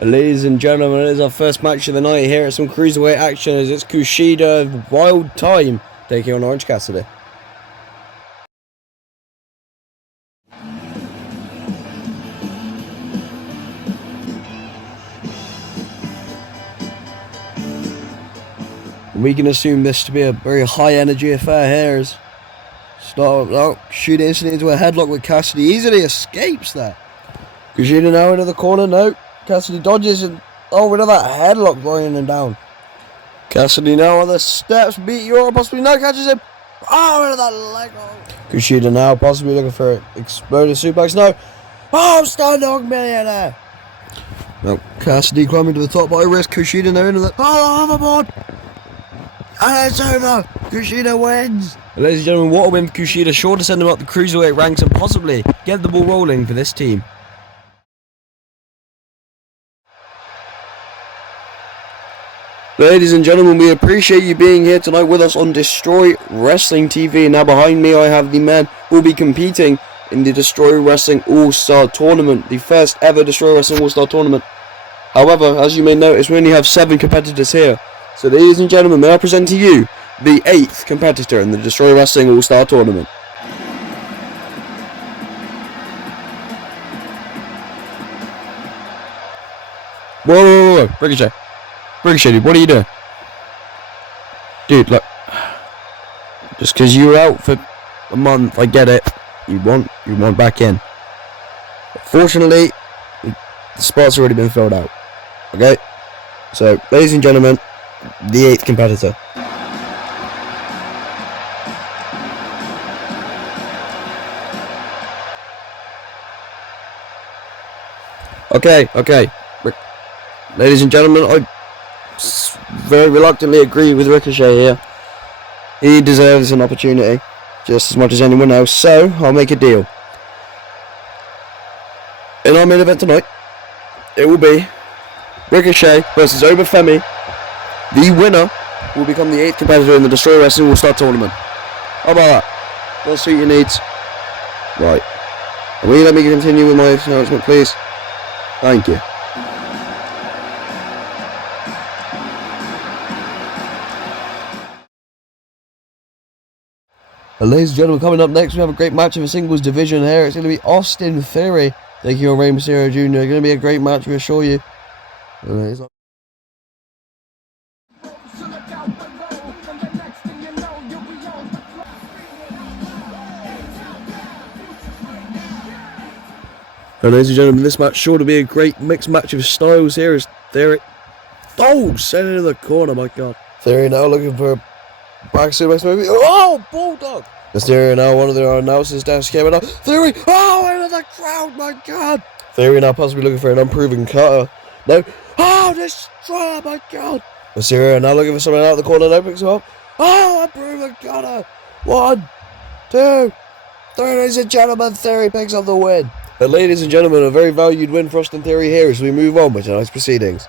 Ladies and gentlemen, it is our first match of the night here at some cruiserweight action as it's Kushida Wild Time taking on Orange Cassidy. We can assume this to be a very high energy affair here as Kushida instantly into a headlock with Cassidy, easily escapes that. Kushida now into the corner, no. Cassidy dodges and with that headlock blowing him down. Cassidy now on the steps, beat Euro, possibly now catches him. Into that leg hold. Kushida now possibly looking for an exploding suplex. No. Stun dog millionaire. Now Cassidy climbing to the top by risk. Kushida now into the hoverboard. And it's over. Kushida wins. Ladies and gentlemen, what a win for Kushida, sure to send him up the cruiserweight ranks and possibly get the ball rolling for this team. Ladies and gentlemen, we appreciate you being here tonight with us on Destroy Wrestling TV. Now behind me I have the men who will be competing in the Destroy Wrestling All-Star Tournament, the first ever Destroy Wrestling All-Star Tournament. However, as you may notice, we only have 7 competitors here. So ladies and gentlemen, may I present to you the 8th competitor in the Destroy Wrestling All-Star Tournament. Whoa, Ricochet. Ricochet, what are you doing? Dude, look. Just because you were out for a month, I get it. You want back in. Fortunately, the spot's already been filled out. Okay? So, ladies and gentlemen, the 8th competitor. Okay. Ladies and gentlemen, I very reluctantly agree with Ricochet here. He deserves an opportunity just as much as anyone else, so I'll make a deal. In our main event tonight, it will be Ricochet versus Obafemi. The winner will become the 8th competitor in the Destroy Wrestling All-Star Tournament. How about that? That'll suit your needs. Right. Will you let me continue with my announcement, please? Thank you. Ladies and gentlemen, coming up next we have a great match of a singles division here. It's going to be Austin Theory taking on Rey Mysterio Jr. Going to be a great match, we assure you. Ladies and gentlemen, this match sure to be a great mixed match of styles here as Theory sent into the corner, my god. Theory now looking for a back suplex maybe. Bulldog! Mysterio now, one of their announcers down, came up. Theory, into the crowd, my god! Theory now possibly looking for an unproven cutter. No, destroyer, my god! Mysterio now looking for someone out of the corner, no, picks him up. Unproven cutter! 1, 2, 3, ladies and gentlemen, Theory picks up the win. But ladies and gentlemen, a very valued win for Austin Theory here as we move on with tonight's proceedings.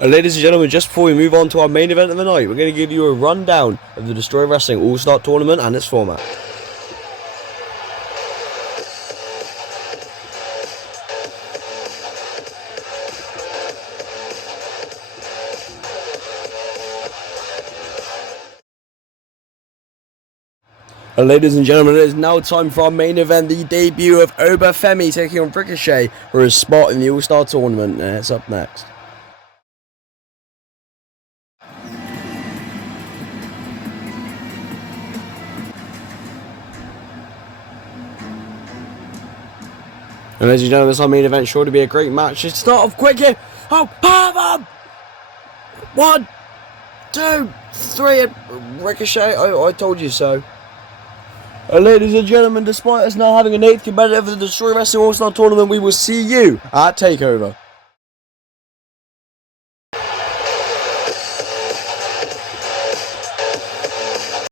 Ladies and gentlemen, just before we move on to our main event of the night, we're going to give you a rundown of the Destroy Wrestling All-Star Tournament and its format. Ladies and gentlemen, it is now time for our main event, the debut of Obafemi taking on Ricochet for his spot in the All-Star Tournament. It's up next. And ladies and gentlemen, this our main event, sure to be a great match. Let's start off quick here. 1, 2, 3, Ricochet, I told you so. And ladies and gentlemen, despite us now having an 8th competitor for the Destroy Wrestling All-Star Tournament, we will see you at Takeover.